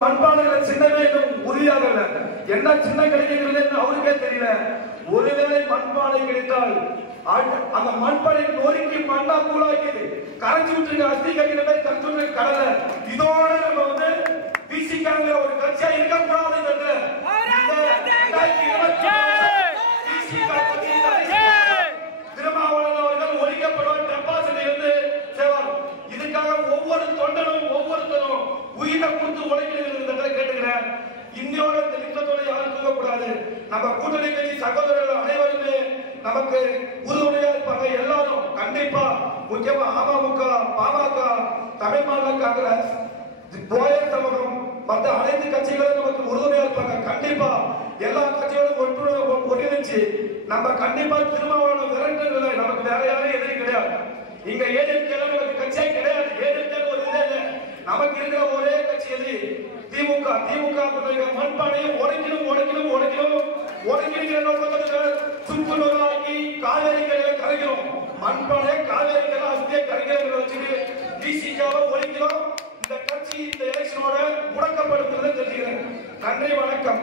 மண்பானைகள் சின்னமே உறுதியாகல என்ன சின்ன கிடைக்கிறது அவருக்கே தெரியல. ஒருவேளை மண்பானை கிடைத்தால் அந்த மண்பானை நொறுக்கி மண்ணா கூழாக்கிது கரைச்சி விட்டுருக்க அஸ்தி கட்டின மாதிரி கரைச்சி விட்டுருக்க கடலை இதோட நம்ம வந்து பிசிக்காங்க ஒரு கட்சியா இருக்கக்கூடாதுங்கிறது திருமாவளவன் அவர்கள் ஒழிக்கப்படுவார் டெபாசிட் இருந்து சேவார். இதுக்காக ஒவ்வொரு தொண்டனும் ஒவ்வொருத்தரும் உயிரை கொடுத்து உழைக்கிறது கேட்டுக்கிறேன். இன்னொரு திட்டத்தோட யாரும் தூங்கக்கூடாது. நம்ம கூட்டணி கட்சி சகோதரர்கள் அனைவருமே நமக்கு உறுதுணையா இருப்பாங்க. எல்லாரும் கண்டிப்பா முக்கியமா அமமுக, பாமக, தமிழ் மாநில காங்கிரஸ், போயர் சமூகம் மற்ற அனைத்து கட்சிகளும் நமக்கு உறுதுணையா இருப்பாங்க. கண்டிப்பா எல்லா கட்சிகளும் ஒருங்கிணைச்சு நம்ம கண்டிப்பா திருமாவளவன் விரட்டுறதுல நமக்கு வேற யாரும் எதிரி கிடையாது. இங்க ஏஜென்ட் நமக்கு கட்சியே கிடையாது. ஏஜென்ட் ஒரு இதே இல்லை. நமக்கு இருக்கிற ஒரே கட்சி எது? திமுக. திமுக மண்பானையும் உடைக்கணும் உடைக்கணும் உடைக்கணும் உடைக்கிற நோக்கத்தில் சுற்றுலாக்கி காவேரி கரையில கரைக்கிறோம். மண்பானையை காவேரி கரை அஸ்தியை கரைக்கிறத வச்சுட்டு டிசிக்காவை ஒழிக்கிறோம். இந்த கட்சி இந்த எலெக்ஷனோட முடக்கப்படுத்துறதை தெரிஞ்சுக்கிறேன். நன்றி, வணக்கம்.